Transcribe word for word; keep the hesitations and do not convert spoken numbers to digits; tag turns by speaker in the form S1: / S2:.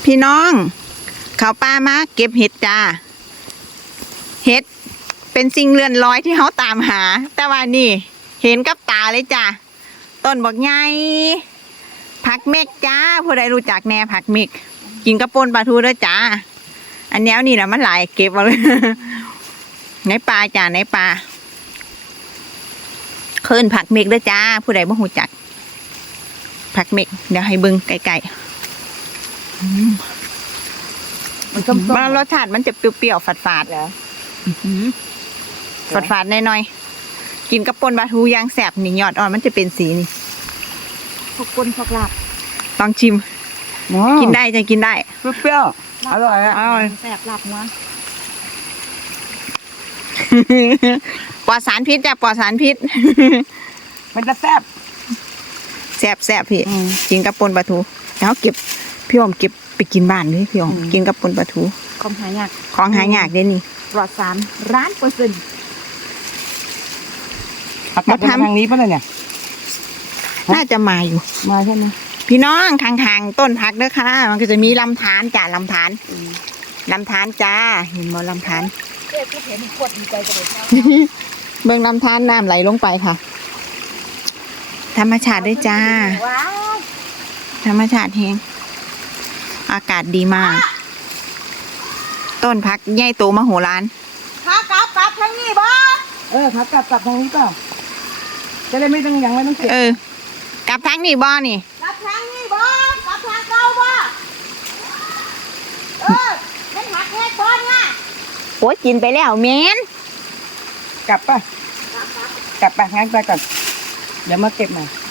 S1: พี่น้องเขาป้ามาเก็บเห็ดจ้าเห็ดเป็นสิ่งเลื่อนลอยที่เขาตามหาแต่ว่านี่เห็นกับตาเลยจ้าต้นบักใหญ่ผักเมกจ้าผู้ใดรู้จักแน่ผักเมกกินกระปนปลาทูด้วยจ้าอันนี้นี่แหละมันหลายเก็บมาเลย ในปลาจ้าในปลาเคินผักเมกด้วยจ้าผู้ใดบ่รู้จักผักเมกเดี๋ยวให้เบิ่งไกลๆมันมันรสชาติมันจะเปรี้ยวๆฝาดๆแล้วฝาดๆหน่อยๆกินกับปนปลาทูย่างแสบนี่ยอดอ่อนมันจะเป็นสีนี่
S2: พวกปนพวกลาบ
S1: ลองชิมกินได้จะกินได้
S3: เปรี้ยวอร่อยอร่อย
S2: แสบลาบหัว
S1: ปลอดสารพิษจ้ะปลอดสารพิษ
S3: มันจะแซ่บ
S1: แซ่บแซ่บพี่กินกับปนปลาทูแล้วเก็บพี่อมเก็บไปกินบ้านเลยพี่อมกินกับปนปลาทู
S2: ของหายาก
S1: ของหายากเด้นี่
S2: ปลอดสารร้านเปอร์เซ็นต์
S3: อากาศทางนี้ป่ะเนี่ย
S1: น่าจะมาอยู่
S3: มาใช่ไหม
S1: พี่น้องทางทางต้นพักเด้อค่ะมันก็จะมีลำธารจ้ะลำธารลำธารจ้าเห็นมอลำธารเบื้องลำธารน้ำไหลลงไปค่ะธรรมชาติด้วยจ้าธรรมชาติแห้งอากาศดีมากต้นพักใหญ่โตมโหฬาร
S2: พักกลับกลับทางนี้บ้า
S3: เออพักกลับกลับทางนี้เปล่าจะได้ไม่ต้องยังไม่ต้องเก็บ
S1: เออกลับทางนี้บ้านี่
S2: กลับทางนี้บ้ากลับทางเก่าบ้าเออมันหักแค่ตอนน่ะ
S1: โอ้ยกินไปแล้วเมน
S3: กลับป่ะกลับไปงั้นไปก่อนเดี๋ยวมาเก็บใหม่